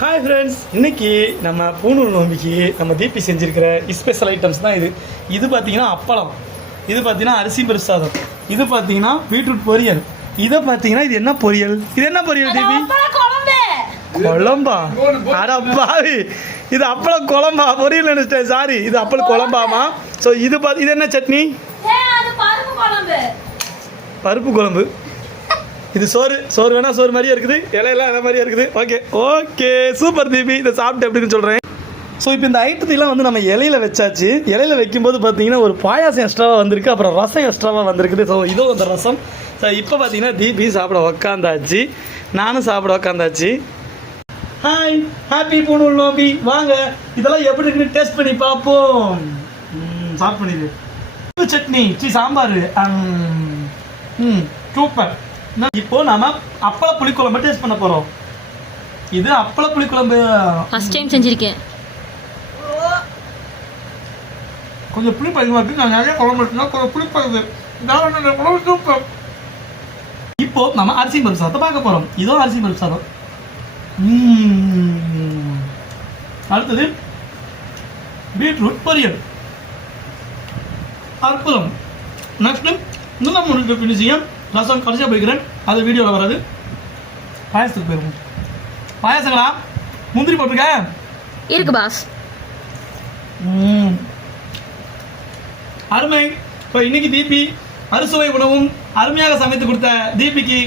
Hi friends இன்னைக்கு நம்ம பூணூல் நோம்பிக்கு நம்ம தீபி செஞ்சிருக்கிற ஸ்பெஷல் ஐட்டம்ஸ் தான் இது. இது பார்த்தீங்கன்னா அப்பளம் இது பார்த்தீங்கன்னா அரிசி பருப்பு சாதம் இது பார்த்தீங்கன்னா பீட்ரூட் பொரியல். இதை பார்த்தீங்கன்னா இது என்ன பொரியல்? இது என்ன பொரியல் தீபி? குழம்பா. அட பாவி. இது அப்பளம் குழம்பா? பொரியல் நினைச்சிட்டேன் சாரி இது அப்பளம் குழம்பாமா? ஸோ இது பார்த்து இது என்ன சட்னி? பருப்பு குழம்பு. இது சோறு சோறு வேணா சோறு மாதிரியே இருக்குது. இலையெல்லாம் இலை மாதிரியே இருக்குது. ஓகே ஓகே சூப்பர் தீபி இதை சாப்பிட்டு எப்படின்னு சொல்கிறேன் ஸோ இப்போ இந்த ஐட்டத்தைலாம் வந்து நம்ம இலையில வச்சாச்சு. இலையில வைக்கும்போது பார்த்தீங்கன்னா ஒரு பாயாசம் எக்ஸ்ட்ராவாக வந்திருக்கு. அப்புறம் ரசம் எக்ஸ்ட்ராவாக வந்திருக்குது. ஸோ இதோ அந்த ரசம். ஸோ இப்போ பார்த்தீங்கன்னா தீபி சாப்பிட உக்காந்தாச்சு. நானும் சாப்பிட உக்காந்தாச்சு. ஹாய் ஹாப்பி பூனு நோபி வாங்க இதெல்லாம் எப்படி இருக்குன்னு டேஸ்ட் பண்ணி பார்ப்போம். சாப்பிட் பண்ணிடு சட்னி சி சாம்பார். ம் சூப்பர் இப்போ நாம அப்பள புளிக்குழம்பு டேஸ்ட் பண்ண போறோம். இது அப்பள புளிக்குழம்பு ஃபர்ஸ்ட் டைம் செஞ்சிருக்கேன். கொஞ்சம் புளிப்பு அதிகமாக இருக்கு. நான் நிறைய குழம்பு எடுத்துனா கொஞ்சம் புளிப்பு இருக்குது இதான் குழம்பு சூப்பர். இப்போ நம்ம அரிசி பருப்பு சாதத்தை பார்க்க போறோம். இதோ அரிசி பருப்பு சாதம். அடுத்தது பீட்ரூட் பொரியல். அற்புதம். நெக்ஸ்ட் இன்னும் நம்ம ஃபினிஷிங் ரசம் கடைசியாக போய்க்கிறேன் அது வீடியோவில் வராது. பாயசத்துக்கு போயிருவோம். பாயாசங்களா? முந்திரி போட்டிருக்கேன் இருக்கு பாஸ் ம். அருமை. இப்போ இன்னைக்கு தீபி அறுசுவை உணவும் அருமையாக சமைத்து கொடுத்த தீபிக்கு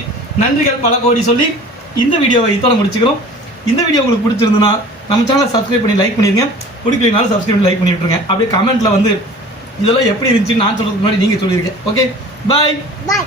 நன்றிகள் பல கோடி சொல்லி இந்த வீடியோவை இதோட முடிச்சுக்கிறோம். இந்த வீடியோ உங்களுக்கு பிடிச்சிருந்துன்னா நம்ம சேனலை சப்ஸ்கிரைப் பண்ணி லைக் பண்ணிருங்க பிடிக்கலனாலும் சப்ஸ்கிரைப் பண்ணி லைக் பண்ணி விட்டுருங்க அப்படியே கமெண்ட்ல வந்து இதெல்லாம் எப்படி இருந்துச்சுன்னு நான் சொல்றதுக்கு முன்னாடி நீங்க சொல்லியிருக்கேன் ஓகே பாய் Bye.